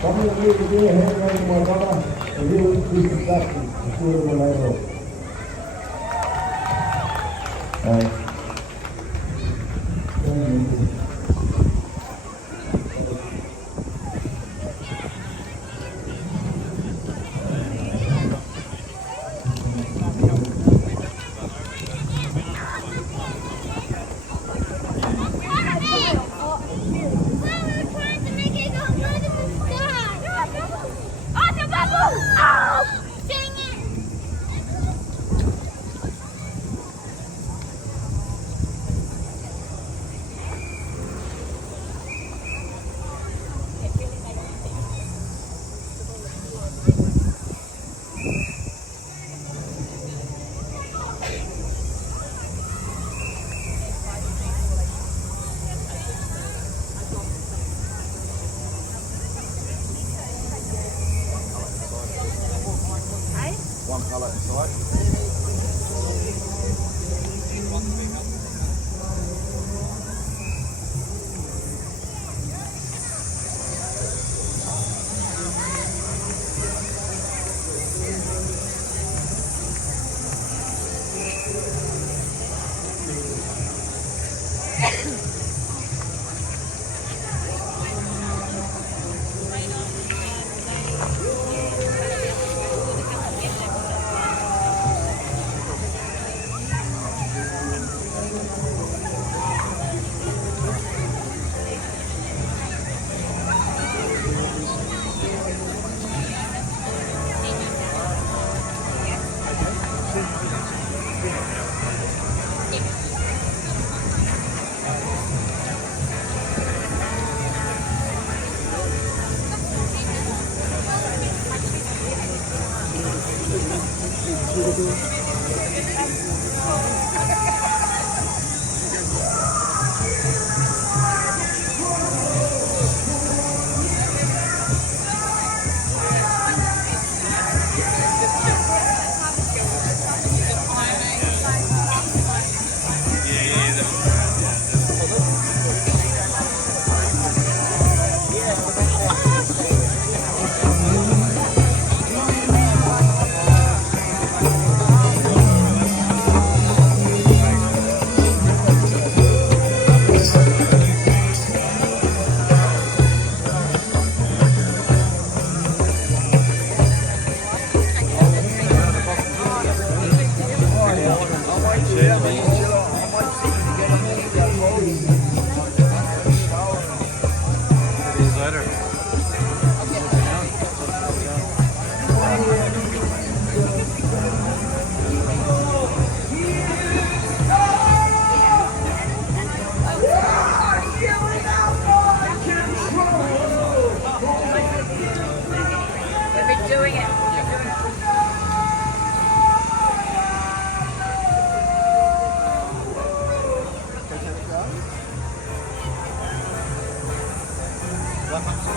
Kami ini dia hendak membuat ini untuk kita suruh menaruh. One pallet inside.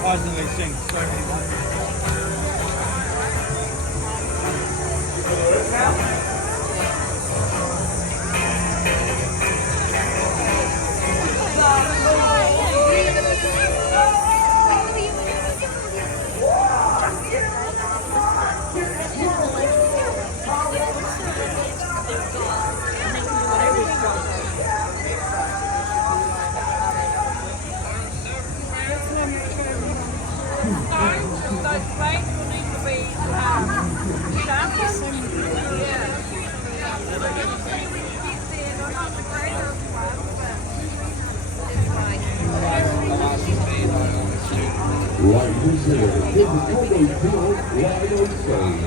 Surprisingly sing so many Right this year, this is Cowboy Field, right on stage.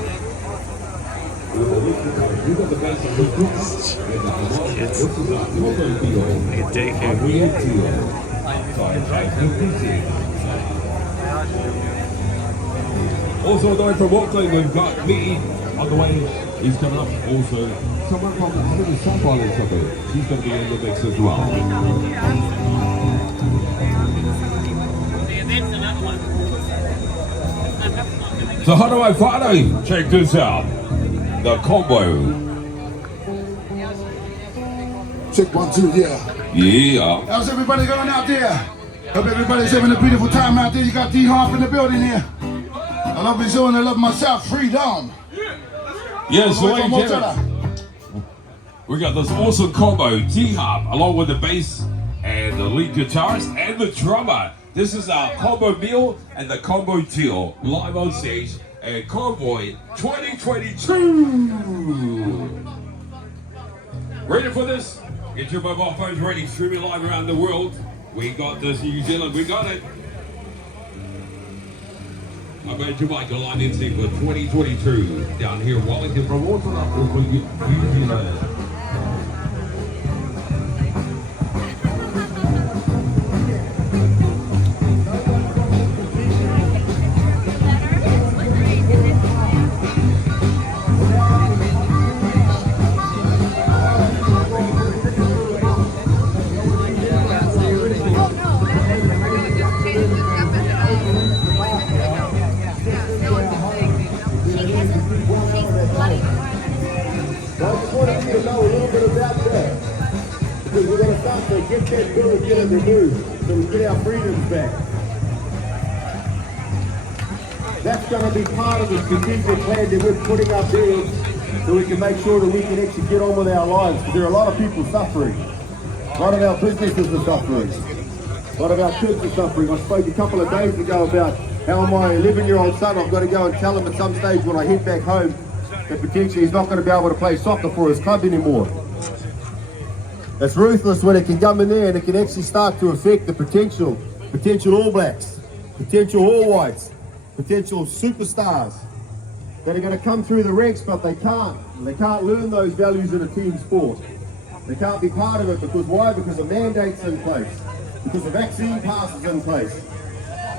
You got the best of the best. This is our Cowboy Field. Daycare. Also, though, from Wellington, we've got Meaty on the way. He's coming up. Also, someone from the South Island suburb. She's going to be in the mix as well. So how do I finally check this out? The combo. Check 1, 2, yeah. Yeah. How's everybody going out there? Hope everybody's having a beautiful time out there. You got D-Hop in the building here. I love his own, I love myself. Freedom. Yes, so ladies and gentlemen, we got this awesome combo, D-Hop, along with the bass and the lead guitarist and the drummer. This is our combo meal and the combo deal live on stage at Convoy 2022. Ready for this? Get your mobile phones ready, streaming live around the world. We got this, New Zealand, we got it. I'm going to Jamaica live in sync for 2022 down here in Wellington from Wellington for New Zealand. We're going to start to get that bill again removed so we get our freedoms back. That's going to be part of the strategic plan that we're putting up there so we can make sure that we can actually get on with our lives. Because there are a lot of people suffering. A lot of our businesses are suffering. A lot of our kids are suffering. I spoke a couple of days ago about how my 11-year-old son, I've got to go and tell him at some stage when I head back home that potentially he's not going to be able to play soccer for his club anymore. It's ruthless when it can come in there and it can actually start to affect the potential All Blacks, potential All Whites, potential superstars that are going to come through the ranks, but they can't. They can't learn those values in a team sport. They can't be part of it because why? Because of mandates in place, because the vaccine passes in place.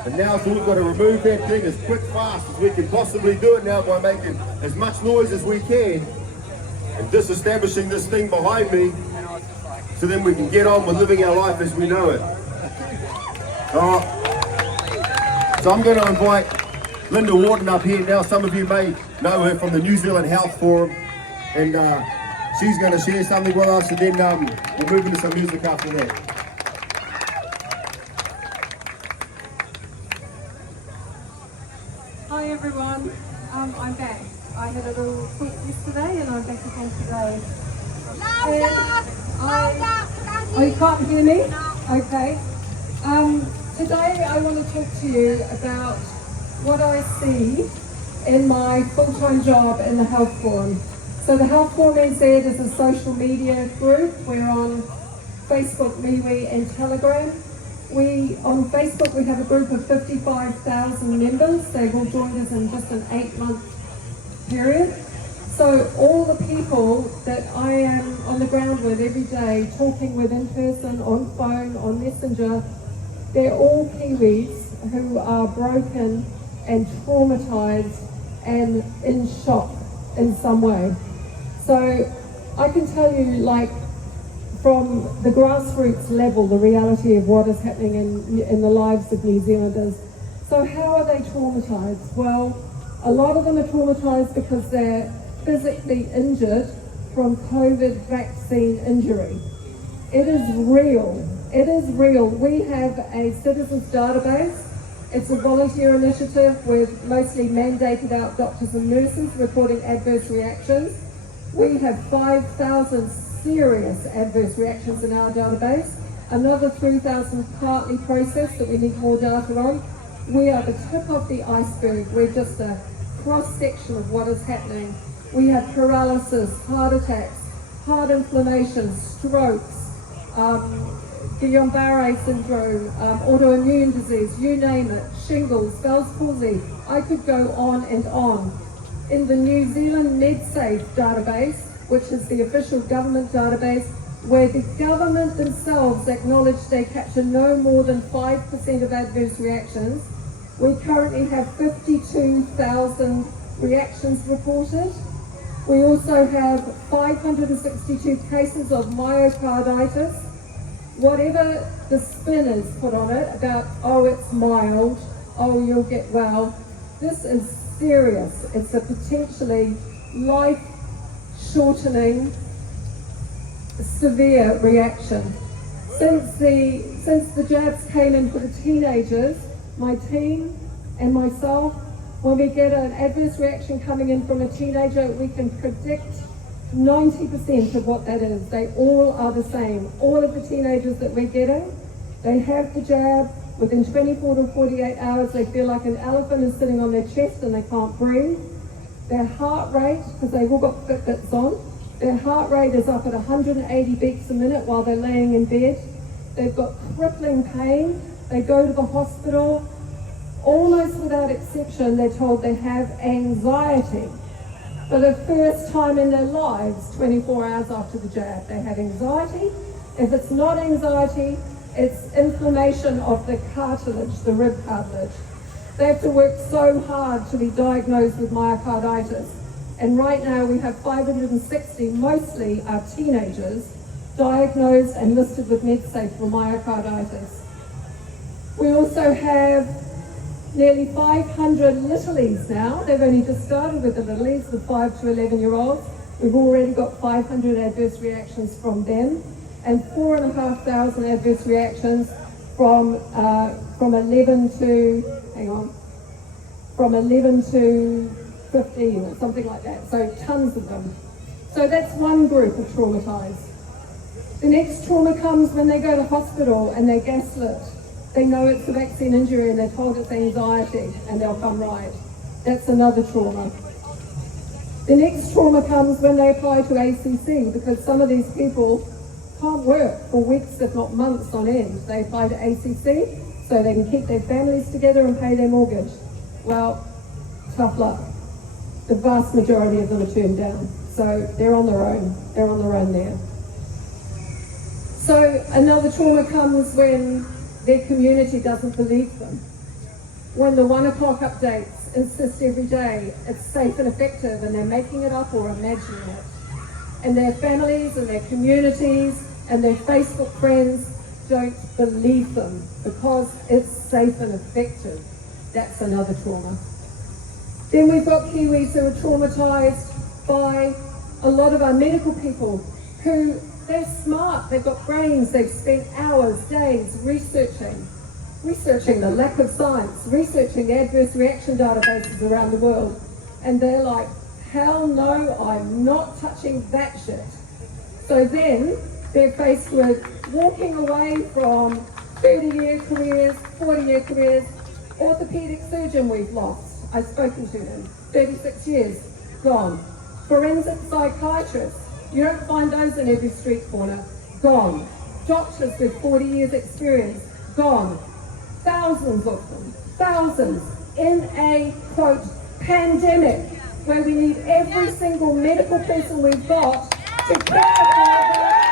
And now so we've got to remove that thing as quick, fast as we can possibly do it now by making as much noise as we can and disestablishing this thing behind me so then we can get on with living our life as we know it. So I'm going to invite Linda Wharton up here now. Some of you may know her from the New Zealand Health Forum, and she's going to share something with us, and then we'll move into some music after that. Hi everyone, I'm back. I had a little talk yesterday and I'm back again today. Oh, you can't hear me? Okay. Today I want to talk to you about what I see in my full-time job in the Health Forum. So the Health Forum NZ is a social media group. We're on Facebook, MeWe and Telegram. On Facebook we have a group of 55,000 members. They've all joined us in just an 8-month period. So all the people that I am on the ground with every day, talking with in person, on phone, on Messenger, they're all Kiwis who are broken and traumatized and in shock in some way. So I can tell you, like, from the grassroots level, the reality of what is happening in the lives of New Zealanders. So how are they traumatized? Well, a lot of them are traumatized because they're physically injured from COVID vaccine injury. It is real. It is real. We have a citizens database. It's a volunteer initiative with mostly mandated out doctors and nurses reporting adverse reactions. We have 5,000 serious adverse reactions in our database, another 3,000 partly processed that we need more data on. We are the tip of the iceberg. We're just a cross-section of what is happening. We have paralysis, heart attacks, heart inflammation, strokes, Guillain-Barré syndrome, autoimmune disease, you name it, shingles, Bell's palsy. I could go on and on. In the New Zealand MedSafe database, which is the official government database, where the government themselves acknowledge they capture no more than 5% of adverse reactions, we currently have 52,000 reactions reported. We also have 562 cases of myocarditis. Whatever the spin is put on it about, oh, it's mild, oh, you'll get well, this is serious. It's a potentially life-shortening, severe reaction. Since the jabs came in for the teenagers, my team and myself, when we get an adverse reaction coming in from a teenager, we can predict 90% of what that is. They all are the same. All of the teenagers that we're getting, they have the jab. Within 24 to 48 hours, they feel like an elephant is sitting on their chest and they can't breathe. Their heart rate, because they've all got Fitbits on, their heart rate is up at 180 beats a minute while they're laying in bed. They've got crippling pain. They go to the hospital. Almost without exception, they're told they have anxiety. For the first time in their lives, 24 hours after the jab, they have anxiety. If it's not anxiety, it's inflammation of the cartilage, the rib cartilage. They have to work so hard to be diagnosed with myocarditis. And right now we have 560, mostly are teenagers, diagnosed and listed with MedSafe for myocarditis. We also have nearly 500 littlies now. They've only just started with the littlies, the 5 to 11-year-olds. We've already got 500 adverse reactions from them, and 4,500 adverse reactions from 11 to 15 or something like that. So tons of them. So that's one group of traumatized. The next trauma comes when they go to hospital and they're gaslit. They know it's a vaccine injury and they're told it's anxiety and they'll come right. That's another trauma. The next trauma comes when they apply to ACC, because some of these people can't work for weeks, if not months on end. They apply to ACC so they can keep their families together and pay their mortgage. Well, tough luck. The vast majority of them are turned down. So they're on their own. They're on their own there. So another trauma comes when their community doesn't believe them. When the 1 o'clock updates insist every day it's safe and effective and they're making it up or imagining it. And their families and their communities and their Facebook friends don't believe them because it's safe and effective. That's another trauma. Then we've got Kiwis who are traumatized by a lot of our medical people who, they're smart, they've got brains, they've spent hours, days researching the lack of science, researching adverse reaction databases around the world. And they're like, hell no, I'm not touching that shit. So then they're faced with walking away from 30-year careers, 40-year careers. Orthopedic surgeon we've lost. I've spoken to him. 36 years, gone. Forensic psychiatrist. You don't find those in every street corner. Gone. Doctors with 40 years experience. Gone. Thousands of them. Thousands. In a, quote, pandemic, where we need every single medical person we've got to care for them.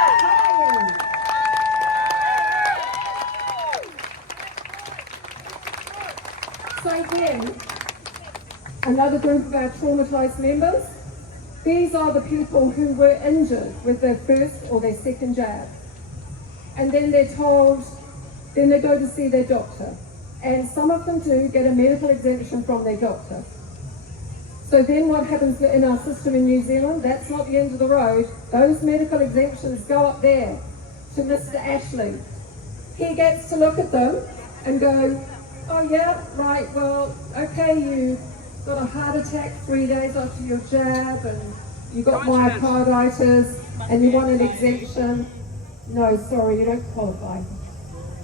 So again, another group of our traumatized members, these are the people who were injured with their first or their second jab. And then they're told, then they go to see their doctor. And some of them do get a medical exemption from their doctor. So then what happens in our system in New Zealand, that's not the end of the road. Those medical exemptions go up there to Mr. Ashley. He gets to look at them and go, oh yeah, right, well, okay, you got a heart attack 3 days after your jab and you got myocarditis and you want an exemption. No, sorry, you don't qualify.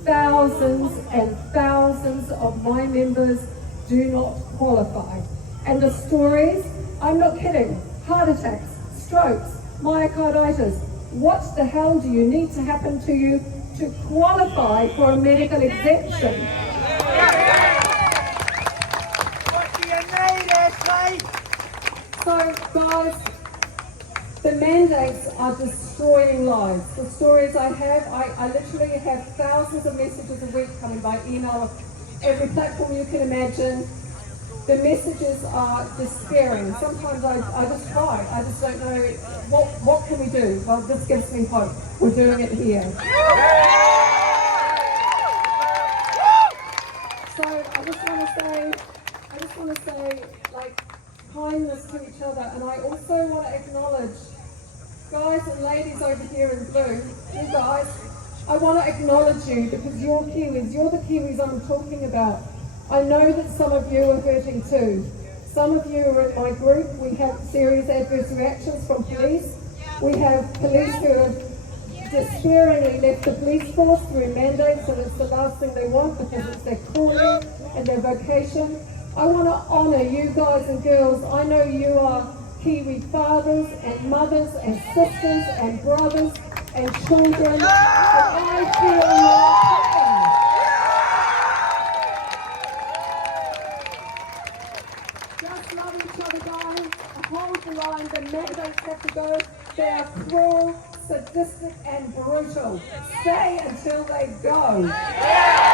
Thousands and thousands of my members do not qualify. And the stories, I'm not kidding, heart attacks, strokes, myocarditis. What the hell do you need to happen to you to qualify for a medical exemption? So guys, the mandates are destroying lives. The stories I have, I literally have thousands of messages a week coming by email, every platform you can imagine. The messages are despairing. Sometimes I just cry. I just don't know, what can we do? Well, this gives me hope. We're doing it here. So I just want to say, like, kindness to each other. And I also want to acknowledge guys and ladies over here in blue. You guys, I want to acknowledge you because you're Kiwis. You're the Kiwis I'm talking about. I know that some of you are hurting too. Some of you are in my group. We have serious adverse reactions from police. We have police who have despairingly left the police force through mandates, and it's the last thing they want because it's their calling and their vocation. I want to honour you guys and girls. I know you are Kiwi fathers and mothers and sisters and brothers and children, and I feel your pain. Just love each other, guys. Hold the line. The mandates have to go. They are cruel, sadistic and brutal. Stay until they go.